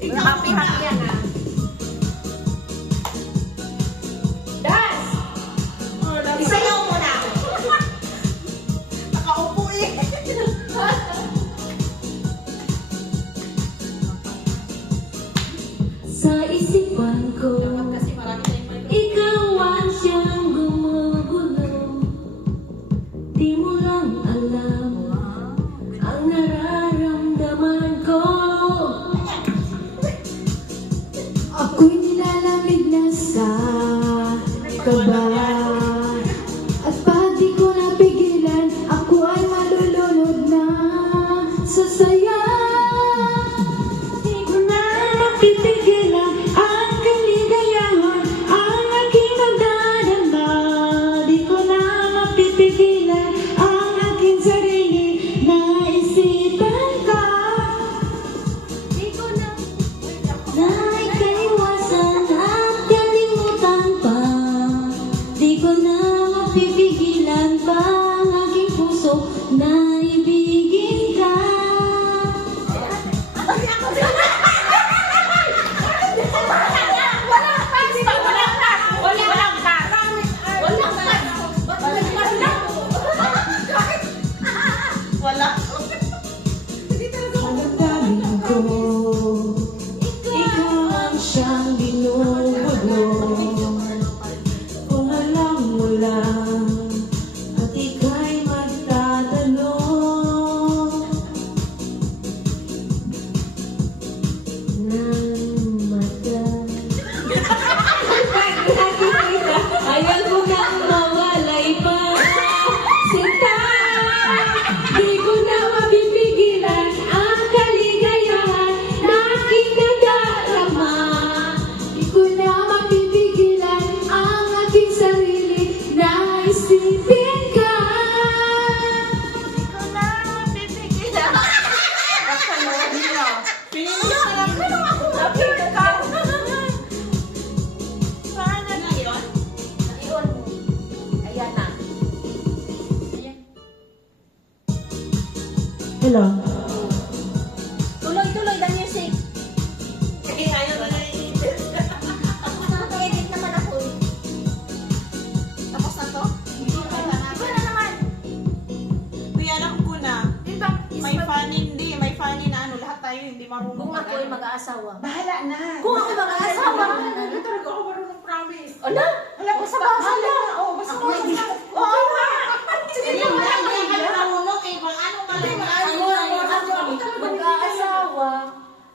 Happy yan ah. Dance! Isayaw mo na. Nakaupo eh. Sa isipan ko, Kasi marami tayong may ikaw ang siyang gumugulo. Di mo lang alam ang nararamdaman ko. Ako'y nilalamig na sa kaba. At pag di ko napigilan, ako ay malulunod na sa saya. Di ko na mapipigilan ang kaligayahan, ang aking nagdarama. Di ko na mapipigilan ang aking sarili na isipan ka. Di ko na ikaiwasan at kalimutan pa. Di ko na mapipigilan pa ang aking puso na ibigin ka. Wala. Ang damdamin ko, ikaw ang siyang binubulo. Kung alam mo lang, at ika'y magtatanong ng mata. Ayaw ko nang mawalay pa. Sinta, di ko na mapipigilan ang kaligayahan na aking nadarama. Di ko na mapipigilan ang aking sarili na isipin ka. Di ko na mapipigilan. Pinili na lang. Lapit ka. Paano na yun? Ayun. Ayan na. Ayan. Hello? Tuloy-tuloy the music. Sige, ayaw na lang. Tapos na mag-edit naman ako eh. Tapos na to? Iba na naman. Kuya, alam ko na. Diba? May funny, hindi. May funny na ano. Lahat tayo hindi marunong. Kung ako ay mag-aasawa. Bahala na. Kung ako mag-aasawa. Hindi talaga ako marunong promise. Ano? Wala ko sa bahala. Oo, basta Ako ko hindi. Oo nga. Sige, Hindi, wala wala ka ka marunong eh. Pang ano ka lang. Mag-aasawa.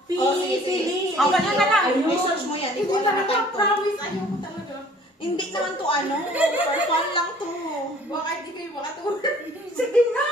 Pili. O, ganyan na lang. Ayun. I-search mo yan. Hindi Ikaw na talaga, lang. promise. Ayoko talaga. Hindi naman to ano. For fun lang to. Baka hindi kayo makatulog. Sige na.